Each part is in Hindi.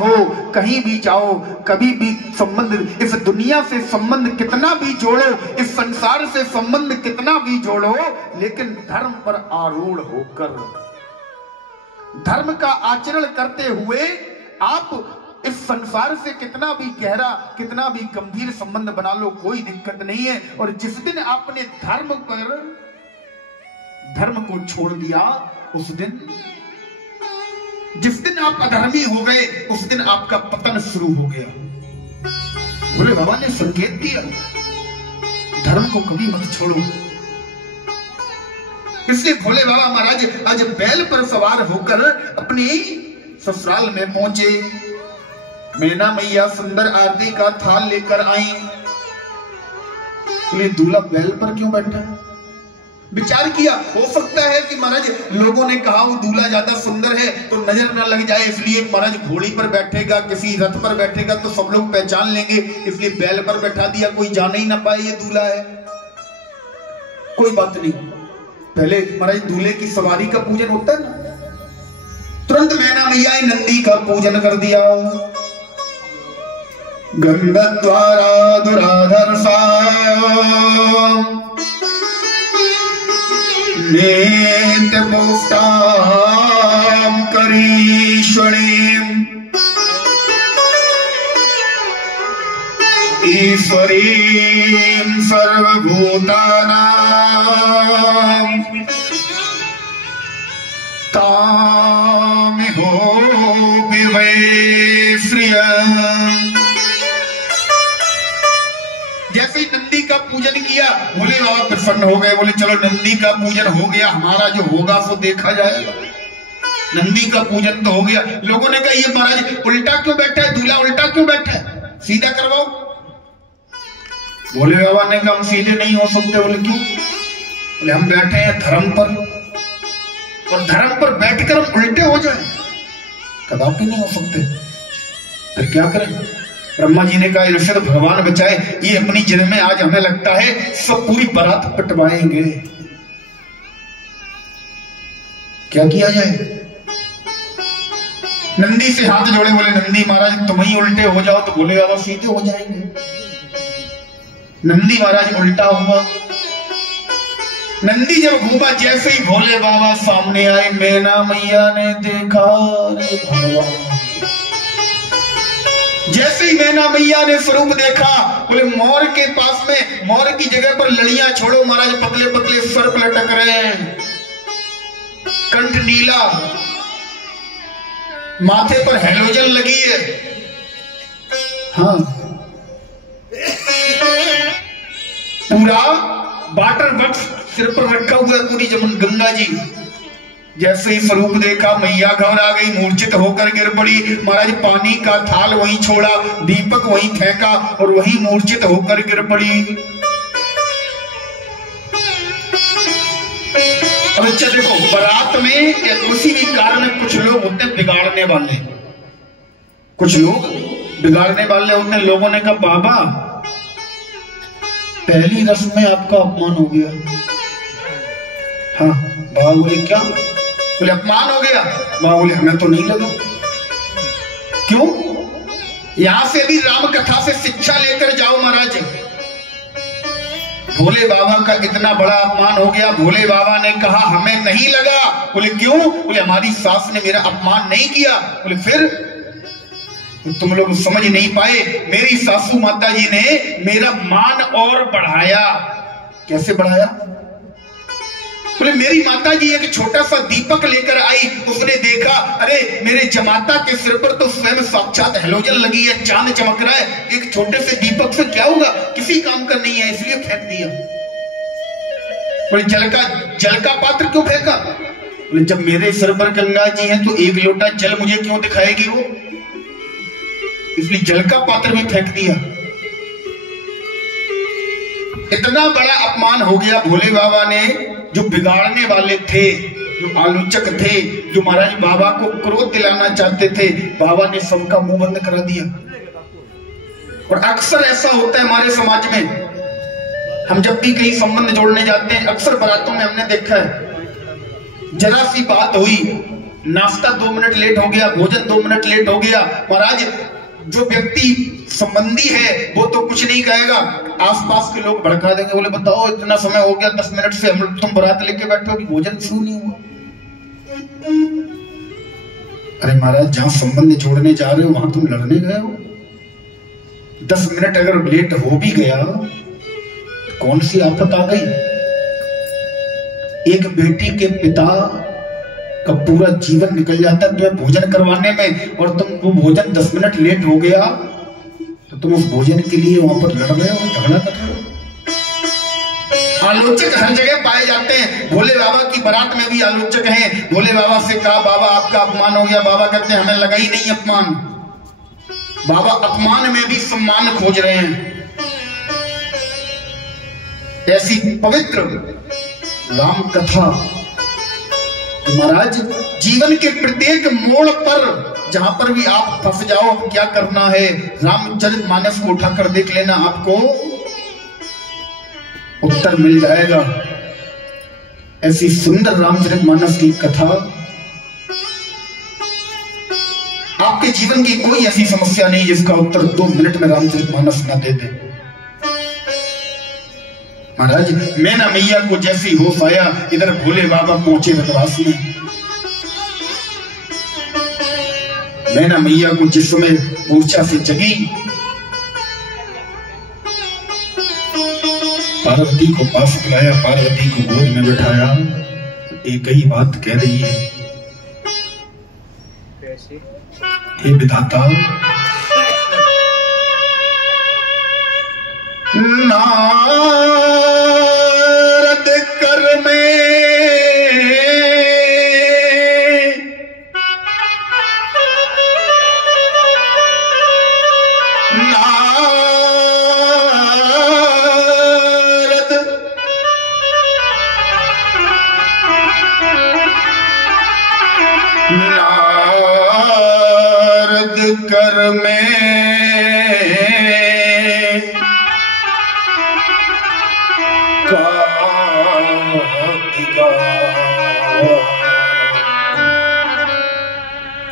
हो, कहीं भी जाओ, कभी भी संबंध, इस दुनिया से संबंध कितना भी जोड़ो, इस संसार से संबंध कितना भी जोड़ो, लेकिन धर्म पर आरूढ़ होकर धर्म का आचरण करते हुए आप इस संसार से कितना भी गहरा, कितना भी गंभीर संबंध बना लो, कोई दिक्कत नहीं है। और जिस दिन आपने धर्म को छोड़ दिया, उस दिन, जिस दिन आप अधर्मी हो गए, उस दिन आपका पतन शुरू हो गया। भोले बाबा ने संकेत दिया, धर्म को कभी मत छोड़ो। इसलिए भोले बाबा महाराज आज बैल पर सवार होकर अपनी ससुराल में पहुंचे। मैना मैया सुंदर आरती का थाल लेकर आई। बोले दूल्हा बैल पर क्यों बैठा है? विचार किया, हो सकता है कि महाराज लोगों ने कहा वो दूल्हा ज्यादा सुंदर है तो नजर न लग जाए, इसलिए महाराज घोड़ी पर बैठेगा, किसी रथ पर बैठेगा तो सब लोग पहचान लेंगे, इसलिए बैल पर बैठा दिया, कोई जान ही ना पाए ये दूल्हा है। कोई बात नहीं, पहले महाराज दूल्हे की सवारी का पूजन होता है ना, तुरंत मैना मैया ने नंदी का पूजन कर दिया। गंधद्वारा दुराधर्षा नेत्र पुष्टां करीश्वरीं ईश्वरीं सर्वभूतानां तामिहो विवैश्रियम्। जैसे ही नंदी का पूजन किया, भोले बाबा प्रसन्न हो गए। बोले चलो नंदी का पूजन हो गया, हमारा जो होगा सो देखा जाएगा। नंदी का पूजन तो हो गया। लोगों ने कहा ये महाराज उल्टा क्यों बैठा है, दूल्हा उल्टा क्यों बैठा है, सीधा करवाओ। भोले बाबा ने कहा हम सीधे नहीं हो सकते। बोले क्यों? बोले हम बैठे हैं धर्म पर, और धर्म पर बैठकर हम उल्टे हो जाए, कदापि नहीं हो सकते। फिर क्या करें? ब्रह्मा जी ने कहा ऋषभ भगवान बचाए, ये अपनी जन्म में आज हमें लगता है सब पूरी बारात पिटवाएंगे, क्या किया जाए? नंदी से हाथ जोड़े, बोले नंदी महाराज तुम ही उल्टे हो जाओ तो भोले बाबा सीधे हो जाएंगे। नंदी महाराज उल्टा हुआ। नंदी जब घूमा, जैसे ही भोले बाबा सामने आए, मैना मैया ने देखा, भगवान। जैसे ही मैना मैया ने स्वरूप देखा, बोले मोर के पास में, मोर की जगह पर लड़ियां छोड़ो महाराज, पतले पतले सर्प लटक रहे हैं, कंठ नीला, माथे पर हैलोजन लगी है। हाँ, पूरा वाटर बक्स सिर पर रखा हुआ है, पूरी जमुन गंगा जी। जैसे ही स्वरूप देखा, मैया घबरा गई, मूर्छित होकर गिर पड़ी। महाराज पानी का थाल वहीं छोड़ा, दीपक वहीं फेंका और वहीं मूर्छित होकर गिर पड़ी। अब अच्छा देखो, बारात में या किसी भी कार्य में कुछ लोग होते हैं बिगाड़ने वाले, कुछ लोग बिगाड़ने वाले होते हैं। लोगों ने कहा बाबा पहली रस्म में आपका अपमान हो गया। हाँ, बाबा बोले क्या? बोले अपमान हो गया। बाबा बोले हमें तो नहीं लगा। क्यों? यहां से भी राम कथा से शिक्षा लेकर जाओ महाराज। भोले बाबा का इतना बड़ा अपमान हो गया। भोले बाबा ने कहा हमें नहीं लगा। बोले क्यों? बोले हमारी सास ने मेरा अपमान नहीं किया। बोले फिर? तुम लोग समझ नहीं पाए, मेरी सासू माता जी ने मेरा मान और बढ़ाया। कैसे बढ़ाया? बोले मेरी माता जी एक छोटा सा दीपक लेकर आई, उसने देखा अरे मेरे जमाता के सिर पर तो स्वयं साक्षात हैलोजन लगी है, चांद चमक रहा है, एक छोटे से दीपक से क्या होगा, किसी काम का नहीं है, इसलिए फेंक दिया। बोले जल का पात्र क्यों फेंका? बोले जब मेरे सिर पर गंगा जी है तो एक लोटा जल मुझे क्यों दिखाएगी वो, इसलिए जल का पात्र भी फेंक दिया। इतना बड़ा अपमान हो गया भोले बाबा ने। जो बिगाड़ने वाले थे, जो आलोचक थे, जो महाराज बाबा को क्रोध दिलाना चाहते थे, बाबा ने सबका मुंह बंद करा दिया। और अक्सर ऐसा होता है हमारे समाज में, हम जब भी कहीं संबंध जोड़ने जाते हैं, अक्सर बारातों में हमने देखा है, जरा सी बात हुई, नाश्ता 2 मिनट लेट हो गया, भोजन 2 मिनट लेट हो गया, महाराज जो व्यक्ति संबंधी है वो तो कुछ नहीं कहेगा, आसपास के लोग भड़का देंगे, बोले बताओ इतना समय हो गया 10 मिनट से हम तुम बारात लेके बैठे हो कि भोजन शुरू नहीं हुआ। अरे महाराज जहां संबंध जोड़ने जा रहे हो वहां तुम लड़ने गए हो। 10 मिनट अगर लेट हो भी गया कौन सी आफत आ गई। एक बेटी के पिता का पूरा जीवन निकल जाता है तुम्हें भोजन करवाने में, और तुम वो भोजन 10 मिनट लेट हो गया तो तुम उस भोजन के लिए वहां पर लड़ रहे हो, झगड़ा कर रहे हो। आलोचक हर जगह पाए जाते हैं। भोले बाबा की बारात में भी आलोचक हैं। भोले बाबा से कहा बाबा आपका अपमान हो गया, बाबा कहते हैं हमें लगा ही नहीं अपमान। बाबा अपमान में भी सम्मान खोज रहे हैं। ऐसी पवित्र राम कथा महाराज जीवन के प्रत्येक मोड़ पर जहां पर भी आप फंस जाओ क्या करना है, रामचरितमानस को उठाकर देख लेना, आपको उत्तर मिल जाएगा। ऐसी सुंदर रामचरितमानस की कथा, आपके जीवन की कोई ऐसी समस्या नहीं जिसका उत्तर 2 मिनट में रामचरितमानस ना दे दे। महाराज मैना मैया को जैसी होश आया इधर भोले बाबा पहुंचे रघुरास में। मैना मैया को जिस समय ऊंचा से जगी, पार्वती को पास बुलाया, पार्वती को गोद में बिठाया, एक ही बात कह रही है, हे विधाता नारद कर में नारद कर में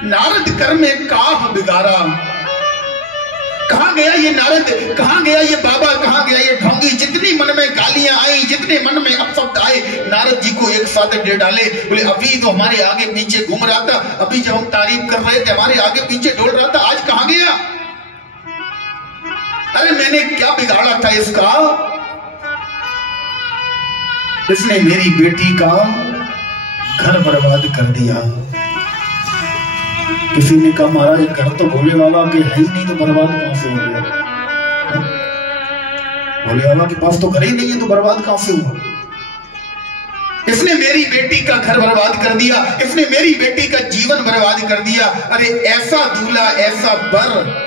नारद कर में काह बिगाड़ा। कहां गया ये नारद, कहां गया ये बाबा, कहां गया ये ढोंगी। जितनी मन में गालियां आई, जितने मन में अपशब्द आए, नारद जी को एक साथ दे डाले। बोले अभी तो हमारे आगे पीछे घूम रहा था, अभी जब हम तारीफ कर रहे थे हमारे आगे पीछे डोल रहा था, आज कहां गया। अरे मैंने क्या बिगाड़ा था इसका, इसने मेरी बेटी का घर बर्बाद कर दिया। किसी ने कहा महाराज घर तो भोले बाबा के है ही नहीं तो बर्बाद कहां से हो गया। भोले बाबा के पास तो घर ही नहीं है तो बर्बाद कहां से हुआ। इसने मेरी बेटी का घर बर्बाद कर दिया, इसने मेरी बेटी का जीवन बर्बाद कर दिया। अरे ऐसा दूल्हा, ऐसा बर,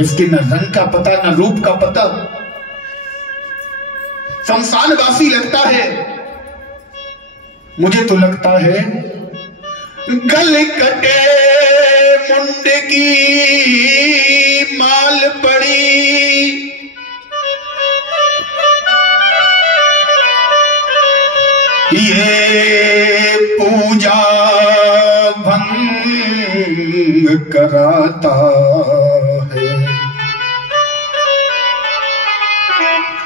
इसके न रंग का पता न रूप का पता, शमशानवासी लगता है। मुझे तो लगता है गल कटे मुंड की माल पड़ी, ये पूजा भंग कराता है।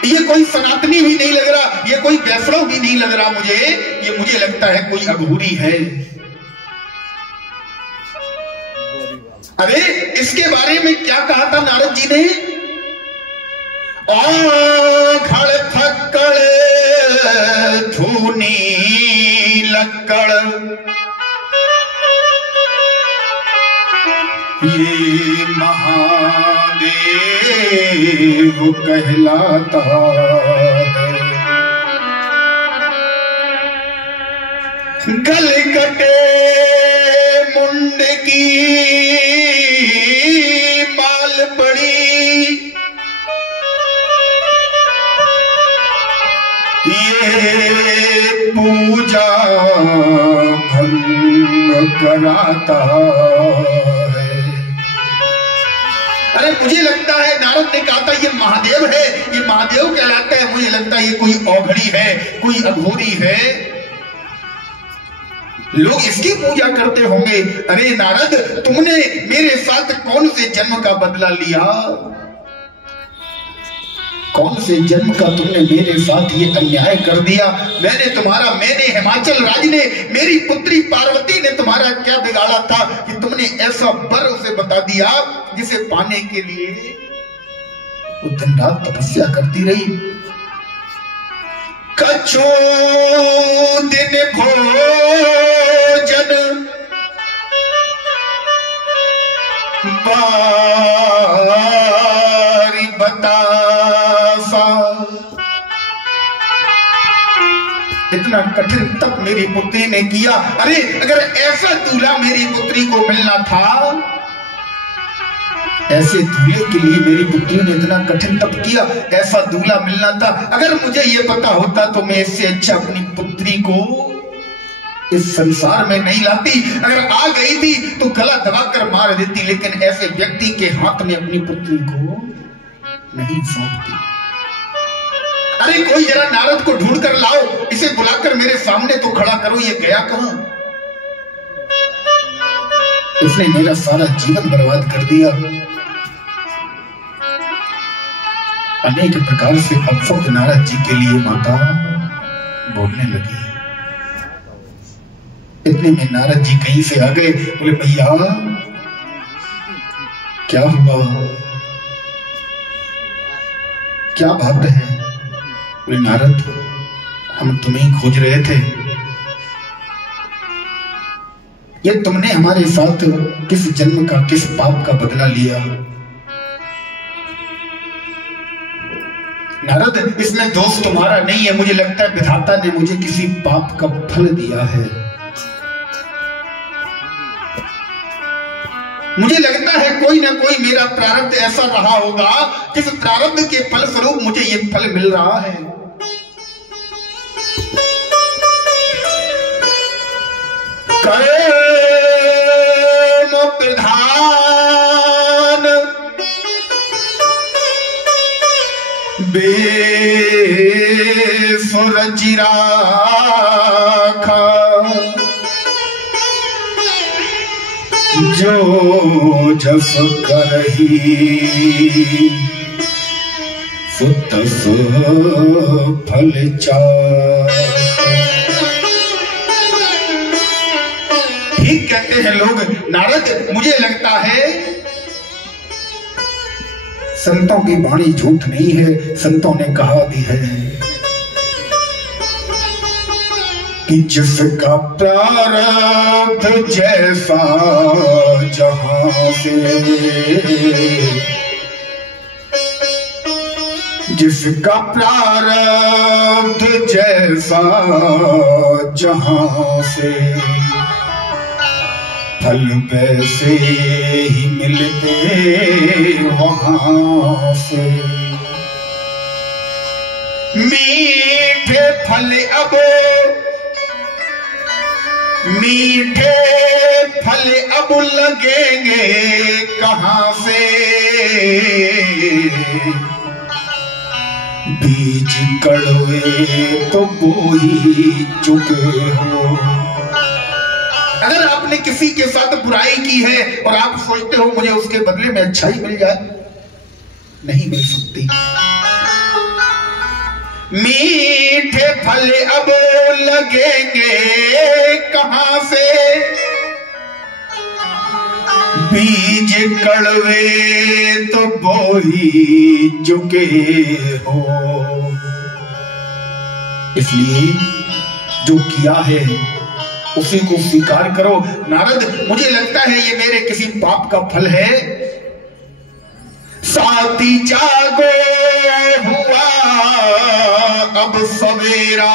ये कोई सनातनी भी नहीं लग रहा, ये कोई वैष्णव भी नहीं लग रहा मुझे लगता है कोई अघोरी है। अरे इसके बारे में क्या कहा था नारद जी ने, खड़ थक्कड़ धूनी लक्कड़, ये महादेव कहलाता है। गल कटे मुंड की माल पड़ी, ये पूजा भंग कराता है। अरे मुझे लगता है नारद ने कहा था ये महादेव है, ये महादेव कहलाता है। मुझे लगता है ये कोई औघड़ी है, कोई अघोरी है। लोग इसकी पूजा करते होंगे। अरे नारद, तुमने मेरे साथ कौन से जन्म का बदला लिया? कौन से जन्म का तुमने मेरे साथ ये अन्याय कर दिया? मैंने हिमाचल राज ने, मेरी पुत्री पार्वती ने तुम्हारा क्या बिगाड़ा था कि तुमने ऐसा वर उसे बता दिया जिसे पाने के लिए वो दिन रात तपस्या करती रही। कछो दिन भोजन बारी बतासा, इतना कठिन तप मेरी पुत्री ने किया। अरे अगर ऐसा दूल्हा मेरी पुत्री को मिलना था, ऐसे दूल्हे के लिए मेरी पुत्री ने इतना कठिन तप किया, ऐसा दूल्हा मिलना था। अगर मुझे ये पता होता तो मैं इससे अच्छा अपनी पुत्री को इस संसार में नहीं लाती। अगर आ गई थी तो गला दबाकर मार देती, लेकिन ऐसे व्यक्ति के हाथ में अपनी पुत्री को नहीं सौंपती। अरे कोई जरा नारद को ढूंढ कर लाओ, इसे बुलाकर मेरे सामने तो खड़ा करो, ये गया कहां? इसने मेरा सारा जीवन बर्बाद कर दिया। अनेक प्रकार से अपशब्द नारद जी के लिए माता बोलने लगी। इतने में नारद जी कहीं से आ गए। बोले भैया क्या हुआ, क्या बात है? बोले नारद, हम तुम्हें ही खोज रहे थे। ये तुमने हमारे साथ किस जन्म का, किस पाप का बदला लिया? नारद, इसमें दोष तुम्हारा नहीं है। मुझे लगता है विधाता ने मुझे किसी पाप का फल दिया है। मुझे लगता है कोई ना कोई मेरा प्रारब्ध ऐसा रहा होगा जिस प्रारब्ध के फल स्वरूप मुझे ये फल मिल रहा है। कर्म प्रधान बेसुर जिराखा, जो जस करही सुतस फल चाखा। ठीक कहते हैं लोग। नारद, मुझे लगता है संतों की वाणी झूठ नहीं है। संतों ने कहा भी है कि जिसका प्रारब्ध जैसा जहां से, जिसका प्रारब्ध जैसा जहां से, फल वैसे ही मिलते वहां से। मीठे फल अब, मीठे फल अब लगेंगे कहां से, बीज कड़वे तो बोई चुके हो। अगर आपने किसी के साथ बुराई की है और आप सोचते हो मुझे उसके बदले में अच्छाई मिल जाए, नहीं मिल सकती। मीठे फल अब लगेंगे कहां से, बीज कड़वे तो बोई चुके हो। इसलिए जो किया है उसी को स्वीकार करो। नारद, मुझे लगता है ये मेरे किसी पाप का फल है। साथी जागो हुआ अब सवेरा,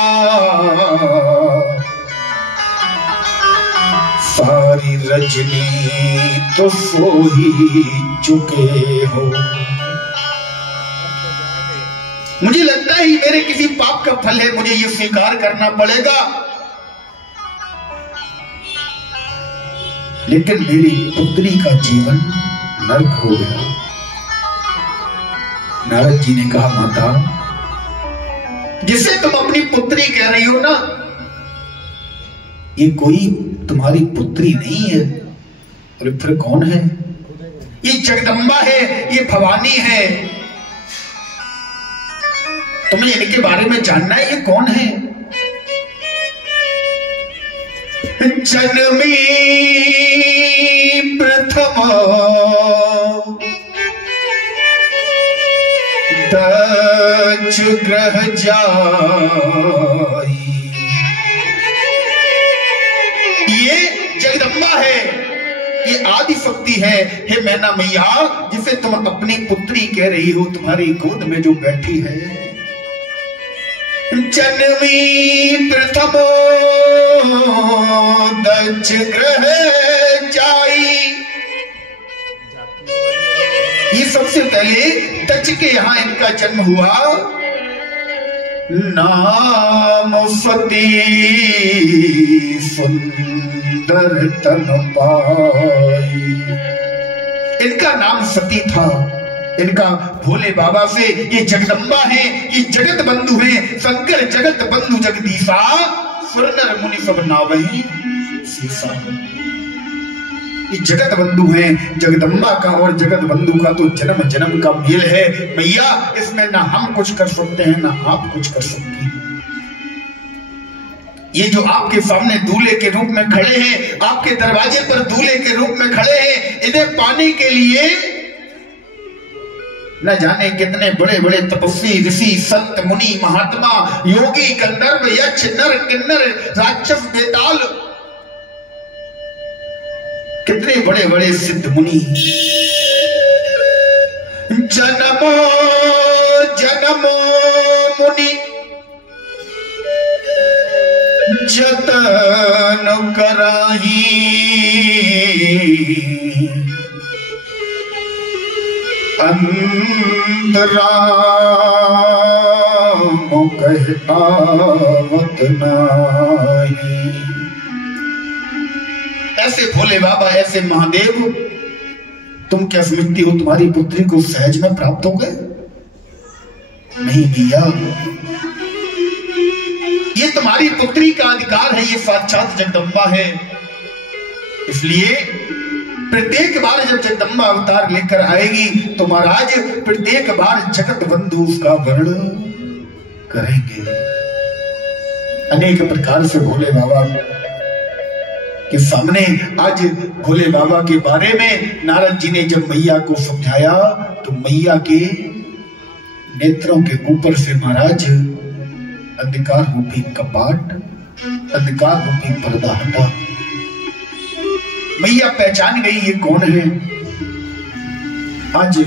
सारी रजनी तो सो ही चुके हो। मुझे लगता है ये मेरे किसी पाप का फल है, मुझे ये स्वीकार करना पड़ेगा। लेकिन मेरी पुत्री का जीवन नर्क हो गया। नारद जी ने कहा, माता, जिसे तुम अपनी पुत्री कह रही हो ना, ये कोई तुम्हारी पुत्री नहीं है। बोले फिर कौन है? ये जगदम्बा है, ये भवानी है। तुम्हें इनके बारे में जानना है, ये कौन है? जन्मी प्रथम दक्ष ग्रह जाई। ये जगदम्बा है, ये आदि शक्ति है। हे मैना मैया, जिसे तुम अपनी पुत्री कह रही हो, तुम्हारी गोद में जो बैठी है। जन्मी प्रथमो दक्ष ग्रह जाई। ये सबसे पहले दक्ष के यहाँ इनका जन्म हुआ। नाम सती सुंदर तन पाई। इनका नाम सती था। इनका भोले बाबा से, ये जगदम्बा है, ये जगत बंधु है। शंकर जगत बंधु जगदीशा, सुरनर मुनि सब नावही सीसा। ये जगत बंधु हैं। जगदम्बा का और जगत बंधु का तो जन्म जन्म का मेल है। मैया, इसमें ना हम कुछ कर सकते हैं, ना आप कुछ कर सकते हैं। ये जो आपके सामने दूल्हे के रूप में खड़े हैं, आपके दरवाजे पर दूल्हे के रूप में खड़े हैं, इन्हें पाने के लिए न जाने कितने बड़े बड़े तपस्वी, ऋषि, संत, मुनि, महात्मा, योगी, गंधर्व, यक्ष, नर, किन्नर, राक्षस, बेताल, कितने बड़े बड़े सिद्ध मुनि जन्मो जन्मो मुनि जतन कराही। अंतराम कहतावत नाही। ऐसे भोले बाबा, ऐसे महादेव, तुम क्या समझती हो तुम्हारी पुत्री को सहज में प्राप्त हो गए? नहीं भैया, ये तुम्हारी पुत्री का अधिकार है। ये साक्षात जगदम्बा है। इसलिए प्रत्येक बार जब जगदम्बा अवतार लेकर आएगी तो महाराज प्रत्येक बार जगत बंधु उसका वर्णन करेंगे। अनेक प्रकार से भोले बाबा के सामने आज भोले बाबा के बारे में नारद जी ने जब मैया को समझाया तो मैया के नेत्रों के ऊपर से महाराज अंधकार रूपी कपाट, अंधकार रूपी पर्दा हटा। मैया पहचान गई ये कौन है। आज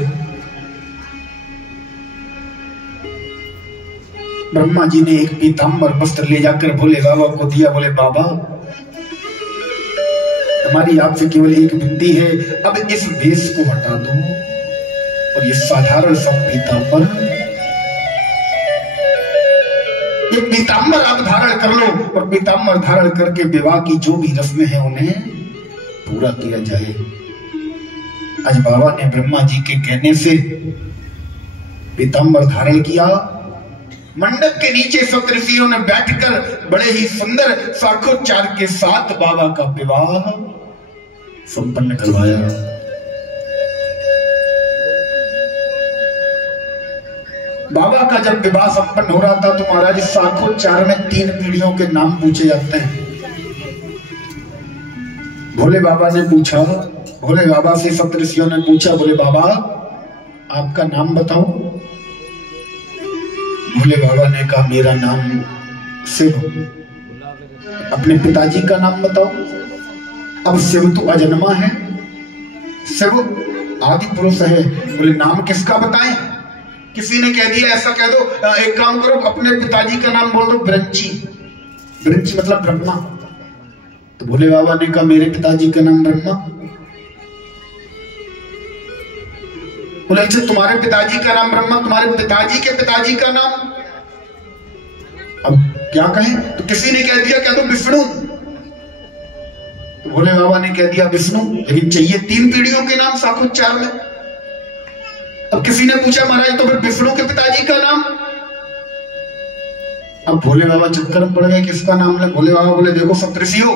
ब्रह्मा जी ने एक पीतांबर वस्त्र ले जाकर भोले बाबा को दिया। बोले बाबा, हमारी आपसे केवल एक विनती है, अब इस वेश को हटा दो और ये साधारण सा पीतांबर, ये पीतांबर आप धारण कर लो और पीतांबर धारण करके विवाह की जो भी रस्में हैं उन्हें पूरा किया जाए। आज बाबा ने ब्रह्मा जी के कहने से पीतांबर धारण किया। मंडप के नीचे सप्तऋषियों ने बैठकर बड़े ही सुंदर साखोच्चार के साथ बाबा का विवाह संपन्न करवाया। बाबा का जब विवाह संपन्न हो रहा था तो महाराज साखोच्चार में 3 पीढ़ियों के नाम पूछे जाते हैं। भोले बाबा ने पूछा, भोले बाबा से सप्तऋषियों ने पूछा, बोले बाबा आपका नाम बताओ। भोले बाबा ने कहा मेरा नाम शिव। अपने पिताजी का नाम बताओ। अब शिव तो अजन्मा है, शिव आदि पुरुष है। बोले नाम किसका बताएं? किसी ने कह दिया ऐसा कह दो, एक काम करो अपने पिताजी का नाम बोल दो ब्रह्मची। ब्रह्मची मतलब ब्रह्मा। तो भोले बाबा ने कहा मेरे पिताजी का नाम ब्रह्मा। बोले अच्छा तुम्हारे पिताजी का नाम ब्रह्मा, तुम्हारे पिताजी के पिताजी का नाम? अब क्या कहें? तो किसी ने कह दिया कह दो विष्णु। तो भोले बाबा ने कह दिया विष्णु, लेकिन चाहिए 3 पीढ़ियों के नाम साखोच्चार में। अब किसी ने पूछा महाराज तो फिर विष्णु के पिताजी का नाम? अब भोले बाबा चक्कर में पड़ गए, किसका नाम ले? भोले बाबा बोले देखो सप्तऋषियों,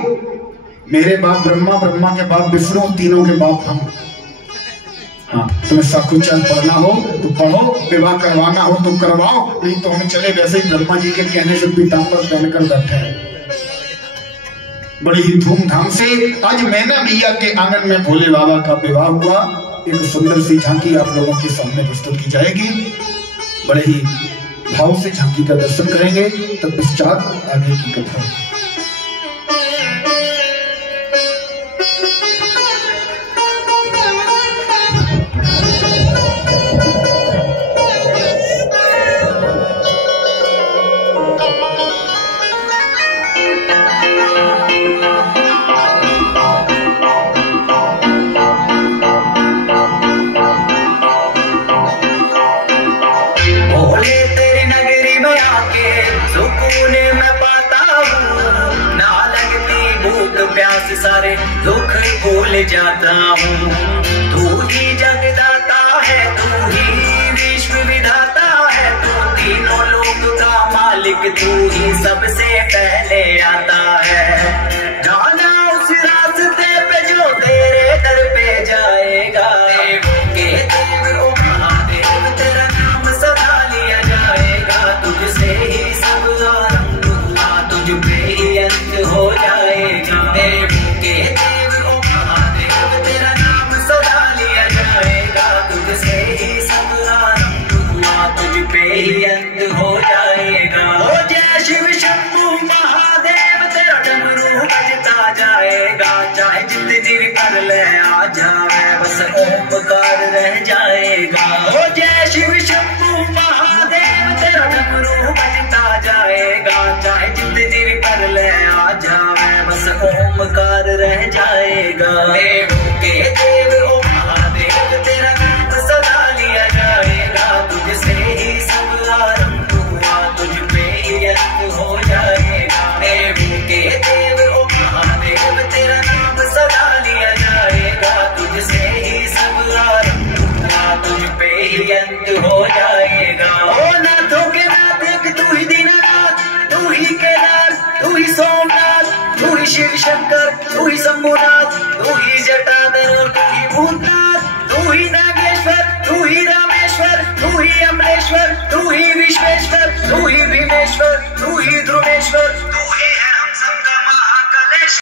मेरे बाप ब्रह्मा, ब्रह्मा के बाप विष्णु, तीनों के बाप हम। हाँ, तुम्हें साकुचार पढ़ना हो तो पढ़ो, विवाह करवाना हो तो करवाओ, नहीं तो हम चले वैसे ही ब्रह्मा जी के कहने से पीताम्बर पहनकर बैठे हैं। बड़ी ही धूमधाम से आज मैना मैया के आंगन में भोले बाबा का विवाह हुआ। एक सुंदर सी झांकी आप लोगों के सामने प्रस्तुत की जाएगी। बड़े ही भाव से झांकी का दर्शन करेंगे, तब पश्चात आगे की कथा। सारे दुख भूल जाता हूँ। तू ही जगदाता है, तू ही विश्व विधाता है, तू तीनों लोक का मालिक, तू ही सबसे पहले आता है। जाना उस रास्ते पे जो तेरे दर पे जाएगा, के देव ओ महादेव तेरा नाम सदा लिया जाएगा। तुझसे ही सब आरंभ हुआ, तुझ पे ही अंत हो जाएगा। अंत हो जाएगा। ओ जय शिव शंभू महादेव तेरा डमरू बजता जाएगा। चाहे जिंदगी कर ले आ जाए, बस ओमकार रह जाएगा। ओ जय शिव शंभू महादेव तेरा डमरू बजता जाएगा। चाहे जिंदगी कर ले आ जाए, बस ओमकार रह जाएगा। देवों के देव ओ महादेव तेरा नाम सदा लिया जाएगा। तुझसे ही सब आरंभ हुआ, तुझ पे ही अंत हो जाएगा। देवों के देव ओ महादेव तेरा नाम सदा लिया जाएगा। तुझसे ही सब आरंभ हुआ, तुझ पे ही अंत हो जाएगा। ओ नाथों के नाथ एक तू ही दीनानाथ, तू ही कैलाश, तू ही सोमनाथ, तू ही शिव शंकर, तू ही शंभुनाथ, तू ही जटाधर और तू ही भूतनाथ, तू ही नागेश्वर, तू ही रामेश्वर, तू ही अमरेश्वर, तू ही विश्वेश्वर, तू ही भीमेश्वर, तू ही ध्रुवेश्वर,